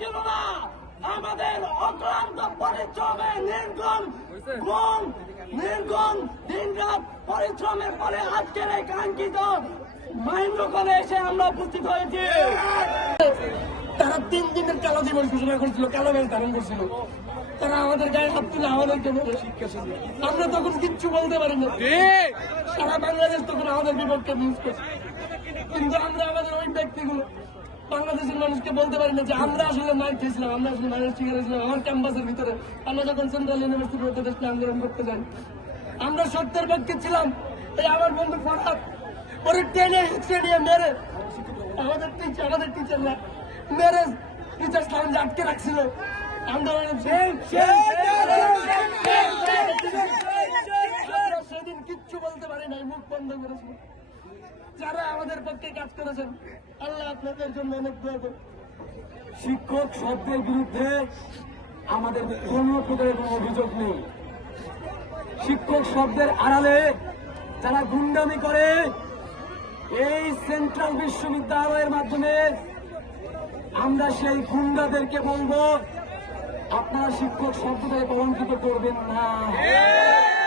ছিল না, আমাদের অক্লান্ত পরিশ্রমে নির্গুণ দিনরাত পরিশ্রমের পরে আজকের এই কাঙ্ক্ষিত মহেন্দ্রক্ষণে এসে আমরা উপস্থিত হয়েছি। তারা 3 দিনের কালো দিবস ঘোষণা করেছিল, কালো ব্যাংক ধারণ করছিল। তারা আমাদের গায়ে হাত তুলে আমাদেরকে আমরা তখন কিচ্ছু বলতে পারি না। সারা বাংলাদেশ তখন আমাদের বিপক্ষে নিউজ করছে, কিন্তু আমরা আমাদের ওই ব্যক্তিগুলো বাংলাদেশের মানুষকে বলতে পারি না যে আমরা আসলে মাইক খেয়েছিলাম, আমরা আসলে মাইক শিখেছিলাম। আমার ক্যাম্পাসের ভিতরে আমরা যখন সেন্ট্রাল ইউনিভার্সিটি প্রদেশকে আন্দোলন করতে যাই, আমরা সত্যের পক্ষে ছিলাম। এই আমার বন্ধু ফরহাদ ওরে টেনে স্টেডিয়াম মেরে আমাদের টিচাররা মেরে টিচার সাউন্ড আটকে রাখছিল। আন্দোলনের সেদিন কিচ্ছু বলতে পারি নাই, মুখ বন্ধ করেছিল। যারা আমাদের পক্ষে কাজ করেছেন, আল্লাহ আপনাদের জন্য অনেক দোয়া করুন। শিক্ষক শব্দের বিরুদ্ধে আমাদের কোনো প্রকারের কোনো অভিযোগ নেই। শিক্ষক শব্দের আড়ালে যারা গুন্ডামি করে এই সেন্ট্রাল বিশ্ববিদ্যালয়ের মাধ্যমে, আমরা সেই গুন্ডাদেরকে বলবো আপনারা শিক্ষক শব্দটাকে কলঙ্কিত করবেন না।